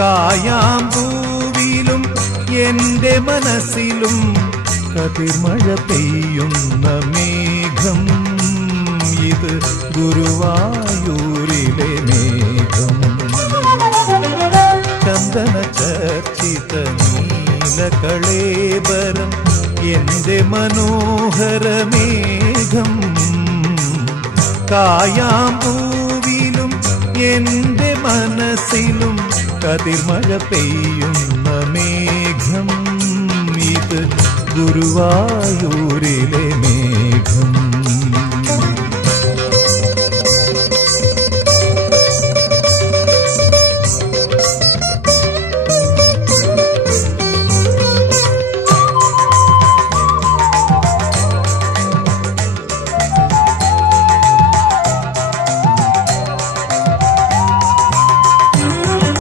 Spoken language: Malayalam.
കായാമ്പൂവിലും എൻ്റെ മനസ്സിലും കതിർമഴ പെയ്യുന്ന മേഘം. ഇത് ഗുരുവായൂരിലെ മേഘം. ചന്ദന ചർച്ചിത നീലകളേബരം എൻ്റെ മനോഹരമേഘം. കായാമ്പൂവിലും എൻ്റെ മനസ്സിലും കതിർമഴ പെയ്യുന്ന മേഘം. ഇത് ഗുരുവായൂരിലെ മേഘം.